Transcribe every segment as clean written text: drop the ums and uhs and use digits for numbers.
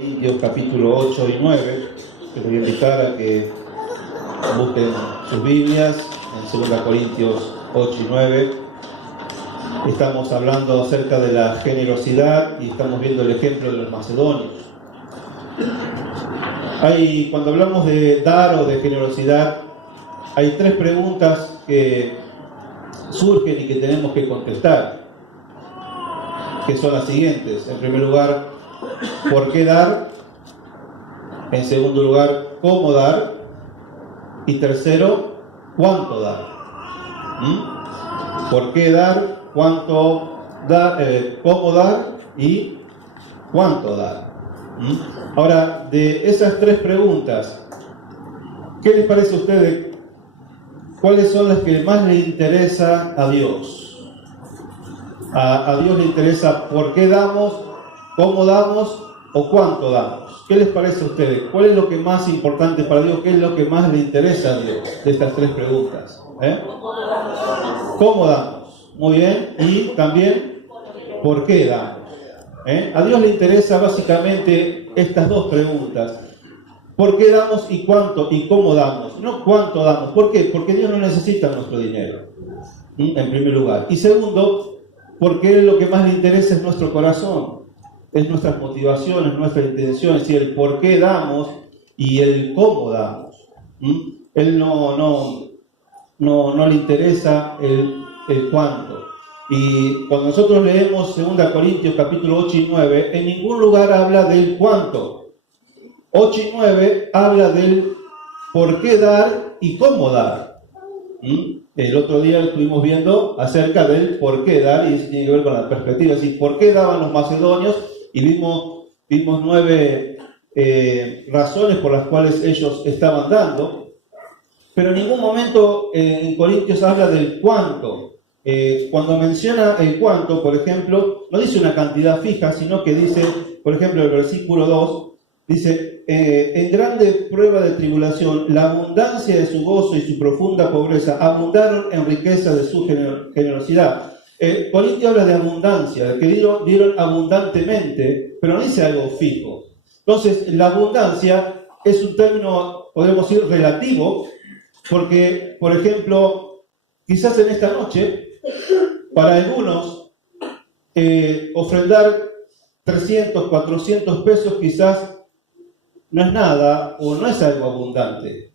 Corintios capítulo 8 y 9, que les voy a invitar a que busquen sus Biblias en 2 Corintios 8 y 9. Estamos hablando acerca de la generosidad y estamos viendo el ejemplo de los macedonios. Cuando hablamos de dar o de generosidad, hay tres preguntas que surgen y que tenemos que contestar, que son las siguientes. En primer lugar, ¿por qué dar? En segundo lugar, ¿cómo dar? Y tercero, ¿cuánto dar? ¿Por qué dar? ¿Cuánto dar? ¿Cómo dar? Y ¿cuánto dar? Ahora, de esas tres preguntas, ¿qué les parece a ustedes? ¿Cuáles son las que más le interesa a Dios? A Dios le interesa por qué damos, cómo damos o cuánto damos. ¿Qué les parece a ustedes? ¿Cuál es lo que más importante para Dios? ¿Qué es lo que más le interesa a Dios de estas tres preguntas? ¿Cómo damos? Muy bien. Y también, ¿por qué damos? A Dios le interesa básicamente estas dos preguntas. ¿Por qué damos y cuánto y cómo damos? No cuánto damos. ¿Por qué? Porque Dios no necesita nuestro dinero, en primer lugar. Y segundo, porque lo que más le interesa es nuestro corazón, es nuestras motivaciones, nuestras intenciones, y el por qué damos y el cómo damos. Él no le interesa el cuánto. Y cuando nosotros leemos 2 Corintios capítulo 8 y 9, en ningún lugar habla del cuánto. 8 y 9 habla del por qué dar y cómo dar. El otro día estuvimos viendo acerca del por qué dar, y eso tiene que ver con la perspectiva, es decir, por qué daban los macedonios, y vimos 9 razones por las cuales ellos estaban dando, pero en ningún momento en Corintios habla del cuánto. Cuando menciona el cuánto, por ejemplo, no dice una cantidad fija, sino que dice, por ejemplo, el versículo 2, dice, en grande prueba de tribulación, la abundancia de su gozo y su profunda pobreza abundaron en riqueza de su generosidad. Corintio habla de abundancia, de que dieron abundantemente, pero no dice algo fijo. Entonces, la abundancia es un término, podemos decir, relativo, porque, por ejemplo, quizás en esta noche, para algunos, ofrendar 300, 400 pesos quizás no es nada o no es algo abundante,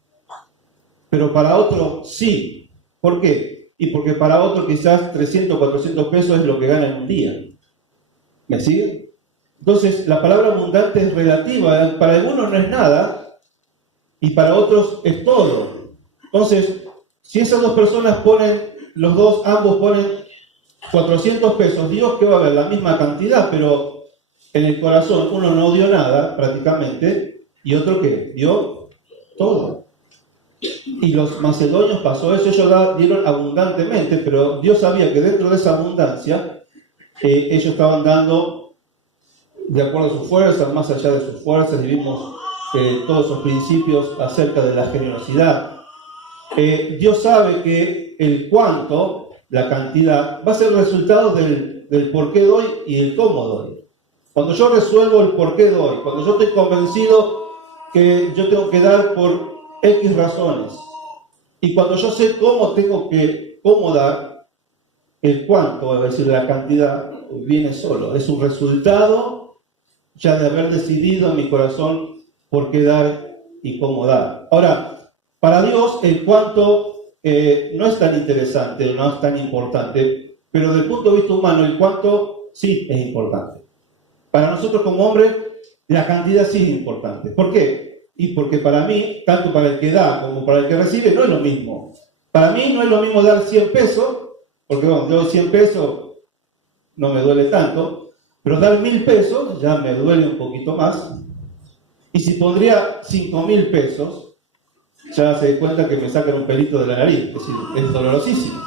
pero para otro sí. ¿Por qué? Y porque para otro quizás 300, 400 pesos es lo que gana en un día. ¿Me sigue? Entonces la palabra abundante es relativa, para algunos no es nada y para otros es todo. Entonces, si esas dos personas ambos ponen 400 pesos, Dios que va a ver la misma cantidad, pero en el corazón uno no dio nada prácticamente, y otro que dio todo. Y los macedonios pasó eso, ellos dieron abundantemente, pero Dios sabía que dentro de esa abundancia ellos estaban dando de acuerdo a sus fuerzas, más allá de sus fuerzas, y vimos todos esos principios acerca de la generosidad. Dios sabe que el cuánto, la cantidad, va a ser el resultado del por qué doy y el cómo doy. Cuando yo resuelvo el por qué doy, cuando yo estoy convencido que yo tengo que dar por X razones, y cuando yo sé cómo dar, el cuánto, es decir, la cantidad, viene solo. Es un resultado ya de haber decidido en mi corazón por qué dar y cómo dar. Ahora, para Dios el cuánto no es tan interesante, no es tan importante, pero desde el punto de vista humano el cuánto sí es importante. Para nosotros como hombres, la cantidad sí es importante. ¿Por qué? Y porque para mí, tanto para el que da como para el que recibe, no es lo mismo. Para mí no es lo mismo dar 100 pesos, porque bueno, doy 100 pesos, no me duele tanto, pero dar 1000 pesos ya me duele un poquito más. Y si pondría 5000 pesos, ya se da cuenta que me sacan un pelito de la nariz, es decir, es dolorosísimo.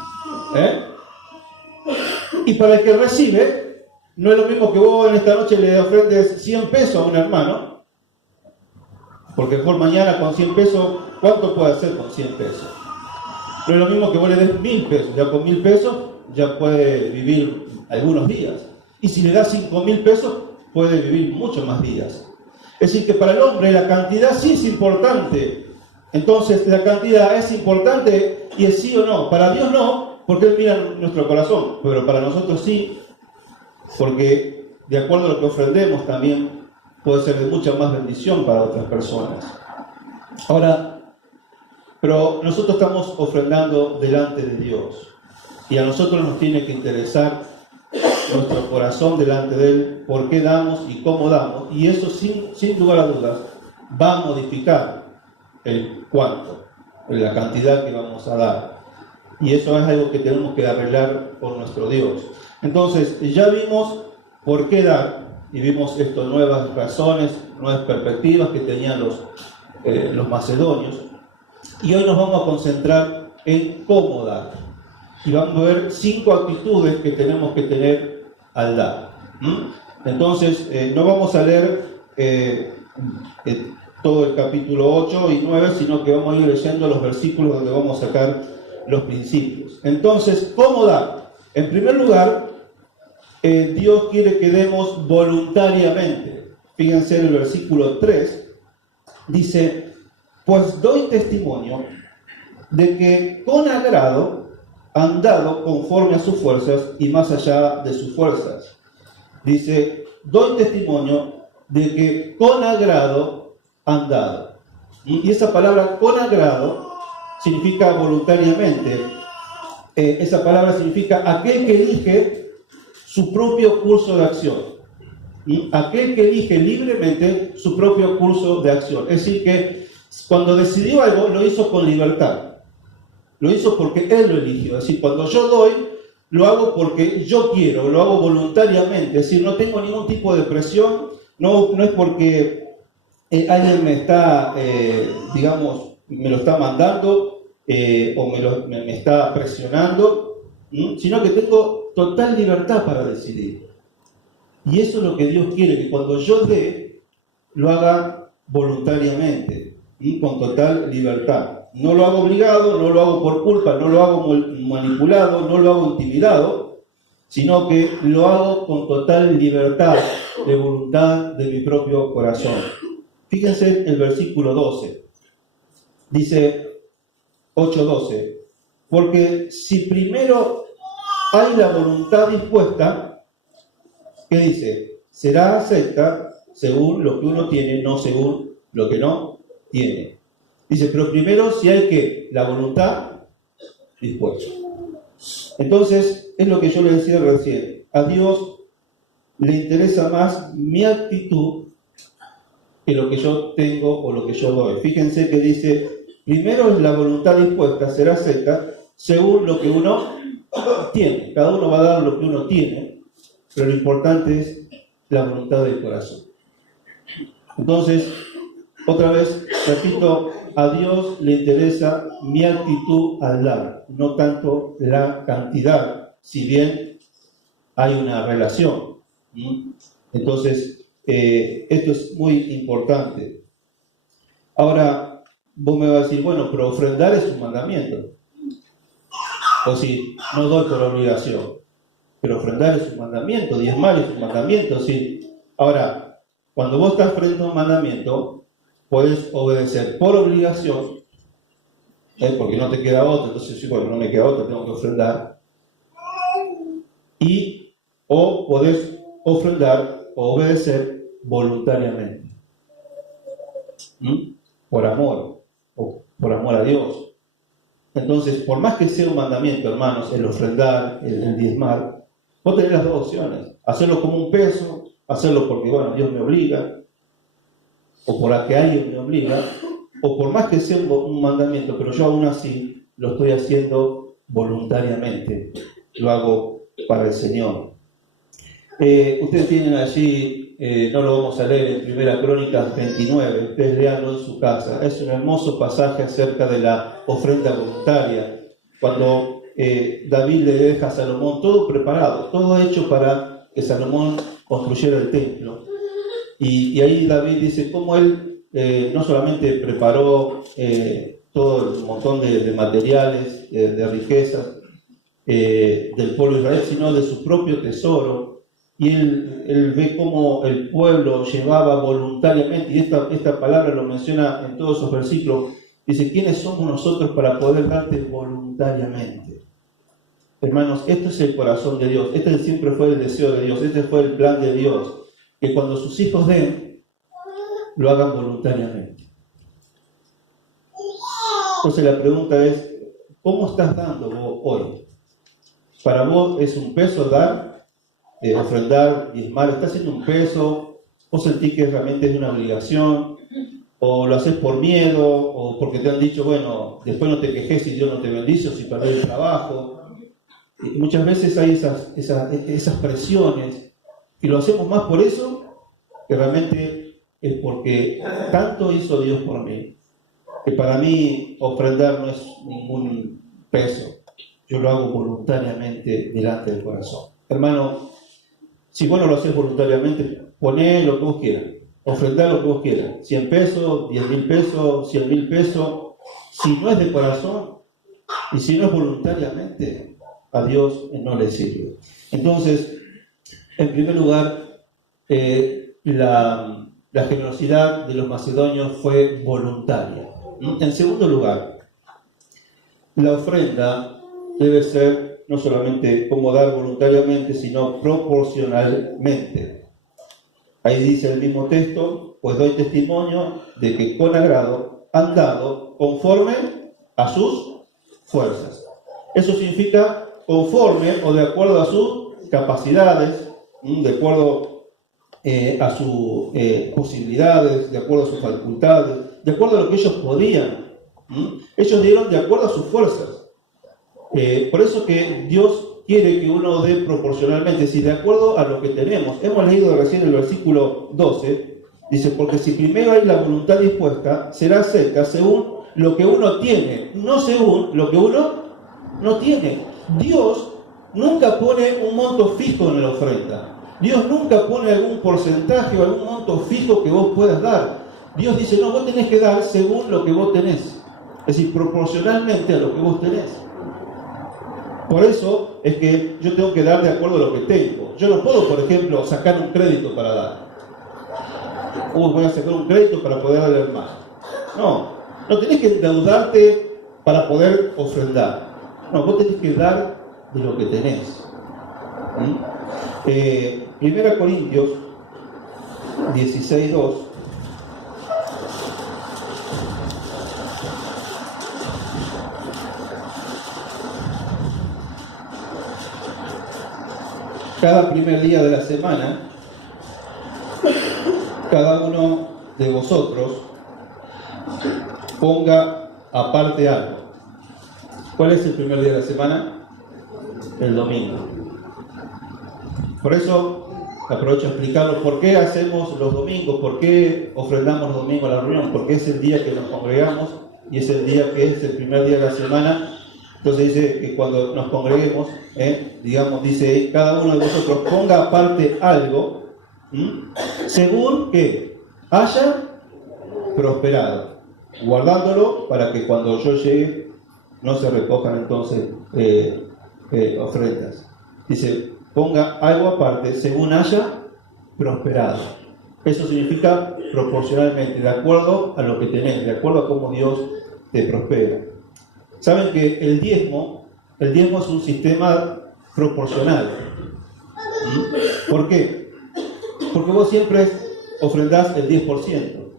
Y para el que recibe, no es lo mismo que vos en esta noche le ofrendes 100 pesos a un hermano, porque mejor mañana con 100 pesos, ¿cuánto puede hacer con 100 pesos? No es lo mismo que vos le des 1000 pesos, ya con 1000 pesos ya puede vivir algunos días. Y si le das 5000 pesos, puede vivir muchos más días. Es decir, que para el hombre la cantidad sí es importante. Entonces, la cantidad es importante y es sí o no. Para Dios no, porque Él mira nuestro corazón, pero para nosotros sí, porque de acuerdo a lo que ofrendemos también puede ser de mucha más bendición para otras personas. Ahora, pero nosotros estamos ofrendando delante de Dios y a nosotros nos tiene que interesar nuestro corazón delante de Él, por qué damos y cómo damos, y eso sin lugar a dudas va a modificar el cuánto, la cantidad que vamos a dar, y eso es algo que tenemos que arreglar por nuestro Dios. Entonces ya vimos por qué dar, y vimos estas nuevas razones, nuevas perspectivas que tenían los macedonios, y hoy nos vamos a concentrar en cómo dar, y vamos a ver 5 actitudes que tenemos que tener al dar. Entonces, no vamos a leer todo el capítulo 8 y 9, sino que vamos a ir leyendo los versículos donde vamos a sacar los principios. Entonces, ¿cómo dar? En primer lugar, Dios quiere que demos voluntariamente. Fíjense en el versículo 3, dice: pues doy testimonio de que con agrado han dado conforme a sus fuerzas y más allá de sus fuerzas. Dice, doy testimonio de que con agrado han dado. Y esa palabra con agrado significa voluntariamente. Esa palabra significa aquel que elige su propio curso de acción. Aquel que elige libremente su propio curso de acción. Es decir, que cuando decidió algo, lo hizo con libertad. Lo hizo porque Él lo eligió. Es decir, cuando yo doy, lo hago porque yo quiero, lo hago voluntariamente. Es decir, no tengo ningún tipo de presión, no es porque alguien me está, me lo está mandando o me está presionando, sino que tengo total libertad para decidir. Y eso es lo que Dios quiere, que cuando yo dé, lo haga voluntariamente, con total libertad. No lo hago obligado, no lo hago por culpa, no lo hago manipulado, no lo hago intimidado, sino que lo hago con total libertad de voluntad de mi propio corazón. Fíjense el versículo 12. Dice 8:12. Porque si primero hay la voluntad dispuesta, ¿qué dice? Será acepta según lo que uno tiene, no según lo que no tiene. Dice, pero primero si hay que la voluntad dispuesta. Entonces, es lo que yo le decía recién. A Dios le interesa más mi actitud que lo que yo tengo o lo que yo doy. Fíjense que dice, primero es la voluntad dispuesta, será seca, según lo que uno tiene. Cada uno va a dar lo que uno tiene, pero lo importante es la voluntad del corazón. Entonces, otra vez, repito, a Dios le interesa mi actitud al dar, no tanto la cantidad, si bien hay una relación. Entonces, esto es muy importante. Ahora, vos me vas a decir, bueno, pero ofrendar es un mandamiento. O si no doy por obligación, pero ofrendar es un mandamiento, diezmar es un mandamiento. ¿Sí? Ahora, cuando vos estás frente a un mandamiento, puedes obedecer por obligación, porque no te queda otra. Entonces, sí, bueno, no me queda otra, tengo que ofrendar. O podés ofrendar o obedecer voluntariamente. Por amor, o por amor a Dios. Entonces, por más que sea un mandamiento, hermanos, el ofrendar, el diezmar, vos tenés las dos opciones. Hacerlo como un peso, hacerlo porque, bueno, Dios me obliga, o por que alguien me obliga, o por más que sea un mandamiento, pero yo aún así lo estoy haciendo voluntariamente, lo hago para el Señor. Ustedes tienen allí, no lo vamos a leer en 1 Crónicas 29, ustedes léanlo en su casa. Es un hermoso pasaje acerca de la ofrenda voluntaria, cuando David le deja a Salomón todo preparado, todo hecho para que Salomón construyera el templo. Y ahí David dice cómo él no solamente preparó todo el montón de materiales, de riquezas del pueblo de Israel, sino de su propio tesoro. y él ve cómo el pueblo llevaba voluntariamente, y esta palabra lo menciona en todos esos versículos, dice, ¿quiénes somos nosotros para poder darte voluntariamente? Hermanos, esto es el corazón de Dios, este siempre fue el deseo de Dios, este fue el plan de Dios, que cuando sus hijos den, lo hagan voluntariamente. Entonces la pregunta es, ¿cómo estás dando vos hoy? ¿Para vos es un peso dar, ofrendar, diezmar? ¿Estás haciendo un peso? ¿Vos sentís que realmente es una obligación? ¿O lo haces por miedo? ¿O porque te han dicho, bueno, después no te quejes si Dios no te bendice o si perdés el trabajo? Y muchas veces hay esas presiones y lo hacemos más por eso que realmente es porque tanto hizo Dios por mí, que para mí ofrendar no es ningún peso. Yo lo hago voluntariamente delante del corazón. Hermano, si vos no lo haces voluntariamente, poné lo que vos quieras, ofrendá lo que vos quieras, 100 pesos, 10.000 pesos, 100.000 pesos. Si no es de corazón y si no es voluntariamente, a Dios no le sirve. Entonces, en primer lugar, la generosidad de los macedonios fue voluntaria. En segundo lugar, la ofrenda debe ser no solamente como dar voluntariamente, sino proporcionalmente. Ahí dice el mismo texto, pues doy testimonio de que con agrado han dado conforme a sus fuerzas. Eso significa conforme o de acuerdo a sus capacidades, de acuerdo a sus posibilidades, de acuerdo a sus facultades, de acuerdo a lo que ellos podían. Ellos dieron de acuerdo a sus fuerzas. Por eso que Dios quiere que uno dé proporcionalmente, es decir, de acuerdo a lo que tenemos. Hemos leído recién el versículo 12, dice, porque si primero hay la voluntad dispuesta, será acepta según lo que uno tiene, no según lo que uno no tiene. Dios nunca pone un monto fijo en la ofrenda. Dios nunca pone algún porcentaje o algún monto fijo que vos puedas dar. Dios dice, no, vos tenés que dar según lo que vos tenés. Es decir, proporcionalmente a lo que vos tenés. Por eso es que yo tengo que dar de acuerdo a lo que tengo. Yo no puedo, por ejemplo, sacar un crédito para dar. ¿Cómo voy a sacar un crédito para poder dar más? No tenés que endeudarte para poder ofrendar. No, vos tenés que dar de lo que tenés. 1 Corintios 16:2. Cada primer día de la semana, cada uno de vosotros ponga aparte algo. ¿Cuál es el primer día de la semana? El domingo. Por eso aprovecho a explicarlo por qué hacemos los domingos, por qué ofrendamos los domingos a la reunión, porque es el día que nos congregamos y es el día que es el primer día de la semana. Entonces dice que cuando nos congreguemos, dice, cada uno de vosotros ponga aparte algo, según que haya prosperado, guardándolo para que cuando yo llegue no se recojan entonces ofrendas. Dice, ponga algo aparte según haya prosperado. Eso significa proporcionalmente, de acuerdo a lo que tenés, de acuerdo a cómo Dios te prospera. Saben que el diezmo es un sistema proporcional. ¿Por qué? Porque vos siempre ofrendás el 10%.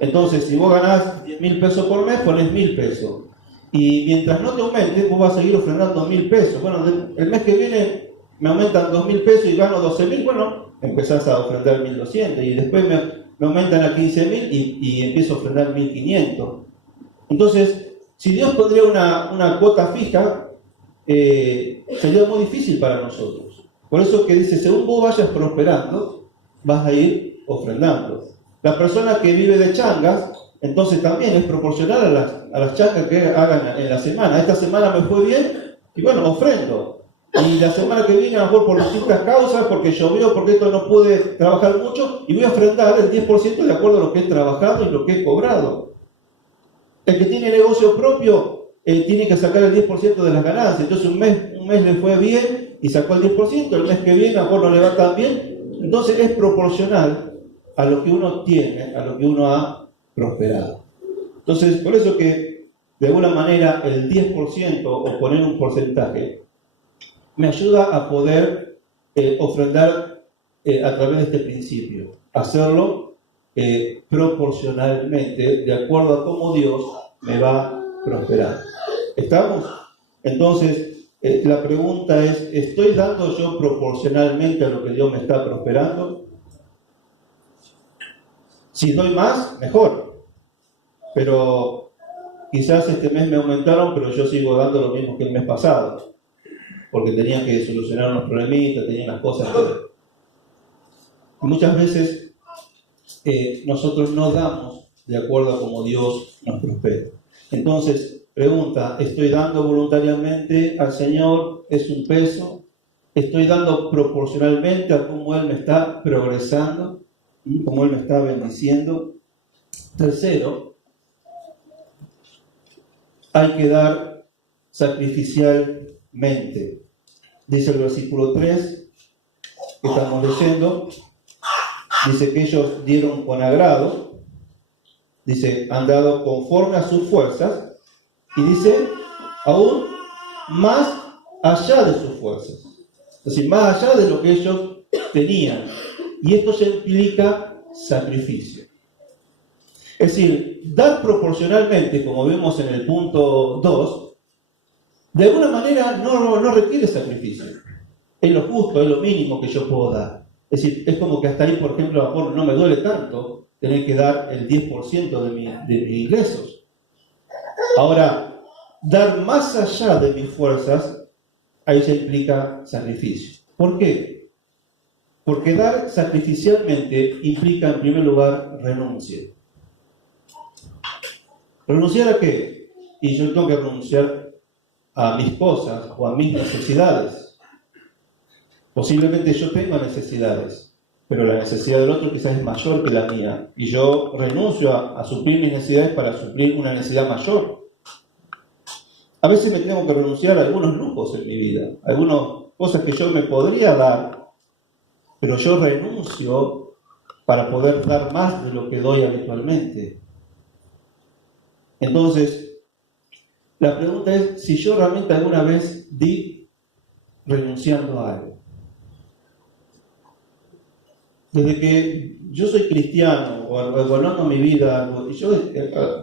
Entonces, si vos ganás 10.000 pesos por mes, ponés 1.000 pesos. Y mientras no te aumente, vos vas a seguir ofrendando 1.000 pesos. Bueno, el mes que viene me aumentan 2.000 pesos y gano 12.000, bueno, empezás a ofrendar 1.200. Y después me aumentan a 15.000 y empiezo a ofrendar 1.500. Entonces, si Dios pondría una cuota fija, sería muy difícil para nosotros. Por eso que dice, según vos vayas prosperando, vas a ir ofrendando. La persona que vive de changas, entonces también es proporcional a las changas que hagan en la semana. Esta semana me fue bien, y bueno, ofrendo. Y la semana que viene, a lo mejor por distintas causas, porque llovió, porque esto no pude trabajar mucho, y voy a ofrendar el 10% de acuerdo a lo que he trabajado y lo que he cobrado. El que tiene negocio propio tiene que sacar el 10% de las ganancias. Entonces un mes le fue bien y sacó el 10%, el mes que viene a vos no le va tan bien. Entonces es proporcional a lo que uno tiene, a lo que uno ha prosperado. Entonces, por eso que de alguna manera el 10% o poner un porcentaje me ayuda a poder ofrendar a través de este principio, hacerlo proporcionalmente, de acuerdo a cómo Dios me va prosperando. ¿Estamos? Entonces, la pregunta es, ¿estoy dando yo proporcionalmente a lo que Dios me está prosperando? Si doy más, mejor. Pero quizás este mes me aumentaron, pero yo sigo dando lo mismo que el mes pasado, porque tenía que solucionar unos problemitas, tenía unas cosas que... Y muchas veces nosotros no damos de acuerdo a cómo Dios nos prospera. Entonces, pregunta, ¿estoy dando voluntariamente al Señor? ¿Es un peso? ¿Estoy dando proporcionalmente a cómo Él me está progresando? ¿Cómo Él me está bendiciendo? Tercero, hay que dar sacrificialmente. Dice el versículo 3 que estamos leyendo, dice que ellos dieron con agrado, dice, han dado conforme a sus fuerzas, y dice, aún más allá de sus fuerzas. Es decir, más allá de lo que ellos tenían. Y esto ya implica sacrificio. Es decir, dar proporcionalmente, como vemos en el punto 2, de alguna manera no requiere sacrificio. Es lo justo, es lo mínimo que yo puedo dar. Es decir, es como que hasta ahí, por ejemplo, a lo mejor no me duele tanto tener que dar el 10% de mis ingresos. Ahora, dar más allá de mis fuerzas, ahí ya implica sacrificio. ¿Por qué? Porque dar sacrificialmente implica, en primer lugar, renuncia. ¿Renunciar a qué? Y yo tengo que renunciar a mis cosas o a mis necesidades. Posiblemente yo tenga necesidades, pero la necesidad del otro quizás es mayor que la mía. Y yo renuncio a suplir mis necesidades para suplir una necesidad mayor. A veces me tengo que renunciar a algunos lujos en mi vida, a algunas cosas que yo me podría dar, pero yo renuncio para poder dar más de lo que doy habitualmente. Entonces, la pregunta es si yo realmente alguna vez di renunciando a algo. Desde que yo soy cristiano o evaluando mi vida, yo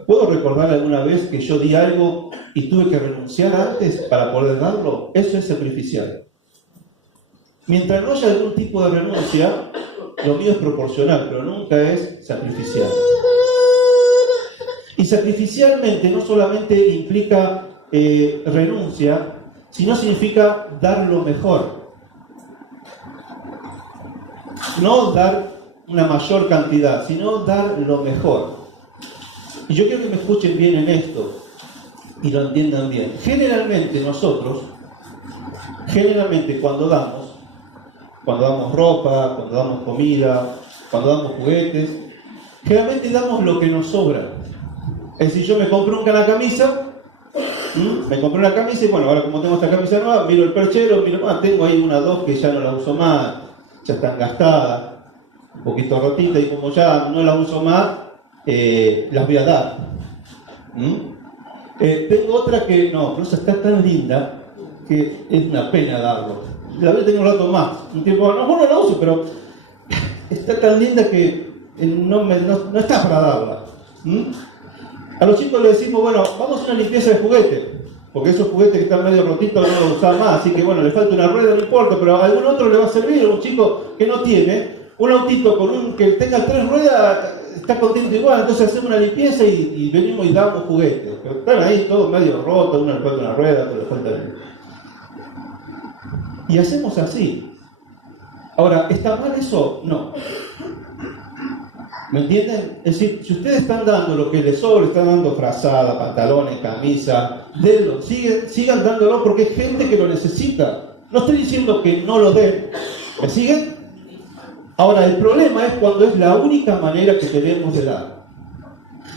puedo recordar alguna vez que yo di algo y tuve que renunciar antes para poder darlo. Eso es sacrificial. Mientras no haya algún tipo de renuncia, lo mío es proporcional, pero nunca es sacrificial. Y sacrificialmente no solamente implica renuncia, sino significa dar lo mejor. No dar una mayor cantidad, sino dar lo mejor. Y yo quiero que me escuchen bien en esto y lo entiendan bien. Generalmente nosotros, cuando damos ropa, cuando damos comida, cuando damos juguetes, generalmente damos lo que nos sobra. Es decir, yo me compro una camisa, me compré una camisa y bueno, ahora como tengo esta camisa nueva, miro el perchero, tengo ahí una, dos que ya no la uso más, ya están gastadas, un poquito rotitas, y como ya no la uso más, las voy a dar. Tengo otra que no, pero esa está tan linda que es una pena darlo. La voy a tener un rato más, un tiempo, a lo mejor no la uso, pero está tan linda que no está para darla. A los chicos les decimos, bueno, vamos a una limpieza de juguetes, porque esos juguetes que están medio rotitos no los usamos más, así que bueno, le falta una rueda, no importa, pero a algún otro le va a servir. A un chico que no tiene, un autito que tenga 3 ruedas, está contento igual. Entonces hacemos una limpieza y venimos y damos juguetes, que están ahí todos medio rotos, uno le falta una rueda, otro le falta... Y hacemos así. Ahora, ¿está mal eso? No. ¿Me entienden? Es decir, si ustedes están dando lo que les sobra, están dando frazada, pantalones, camisa, denlo, sigan dándolo porque hay gente que lo necesita. No estoy diciendo que no lo den. ¿Me siguen? Ahora, el problema es cuando es la única manera que tenemos de dar.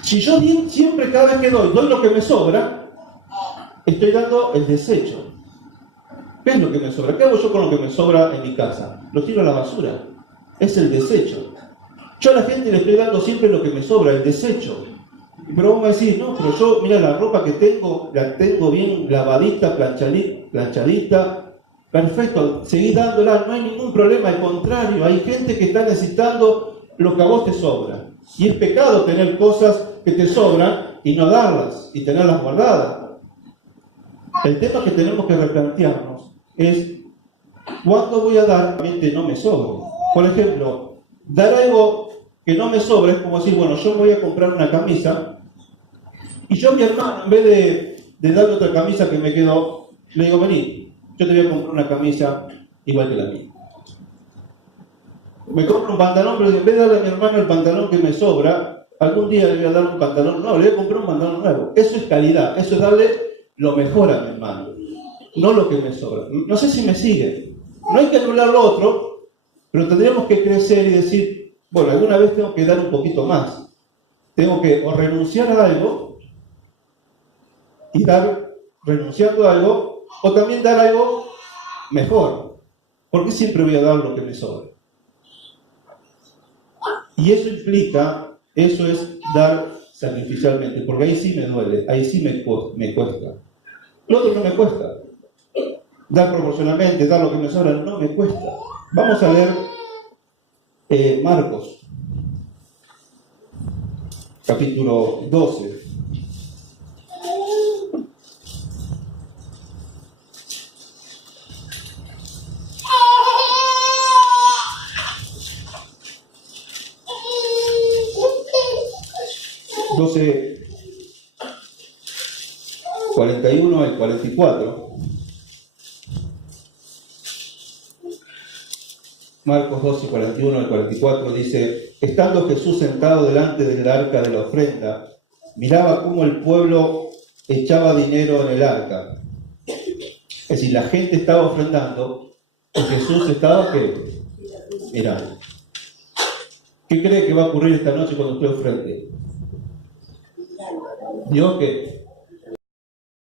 Si yo siempre, cada vez que doy lo que me sobra, estoy dando el desecho. ¿Qué es lo que me sobra? ¿Qué hago yo con lo que me sobra en mi casa? Lo tiro a la basura. Es el desecho. Yo a la gente le estoy dando siempre lo que me sobra, el desecho. Pero vos me decís, no, pero yo, mira, la ropa que tengo, la tengo bien lavadita, planchadita, perfecto, seguí dándola, no hay ningún problema, al contrario, hay gente que está necesitando lo que a vos te sobra. Y es pecado tener cosas que te sobran y no darlas, y tenerlas guardadas. El tema que tenemos que replantearnos es, ¿cuándo voy a dar? Realmente no me sobra. Por ejemplo, dar algo que no me sobra es como decir, bueno, yo voy a comprar una camisa y yo a mi hermano, en vez de darle otra camisa que me quedó, le digo, vení, yo te voy a comprar una camisa igual que la mía. Me compro un pantalón, pero en vez de darle a mi hermano el pantalón que me sobra, algún día le voy a dar un pantalón nuevo, le voy a comprar un pantalón nuevo. Eso es calidad, eso es darle lo mejor a mi hermano, no lo que me sobra. No sé si me siguen. No hay que anular lo otro, pero tendríamos que crecer y decir, bueno, alguna vez tengo que dar un poquito más. Tengo que o renunciar a algo y dar, renunciando a algo, o también dar algo mejor. Porque siempre voy a dar lo que me sobra. Y eso implica, eso es dar sacrificialmente, porque ahí sí me duele, ahí sí me cuesta. Lo otro no me cuesta. Dar proporcionalmente, dar lo que me sobra, no me cuesta. Vamos a leer Marcos, capítulo 12. (12, 41 al 44). Marcos 12, 41 al 44 dice, estando Jesús sentado delante del arca de la ofrenda, miraba cómo el pueblo echaba dinero en el arca. Es decir, la gente estaba ofrendando y Jesús estaba, ¿qué? Mirando. ¿Qué cree que va a ocurrir esta noche cuando usted ofrende? Dios, ¿qué?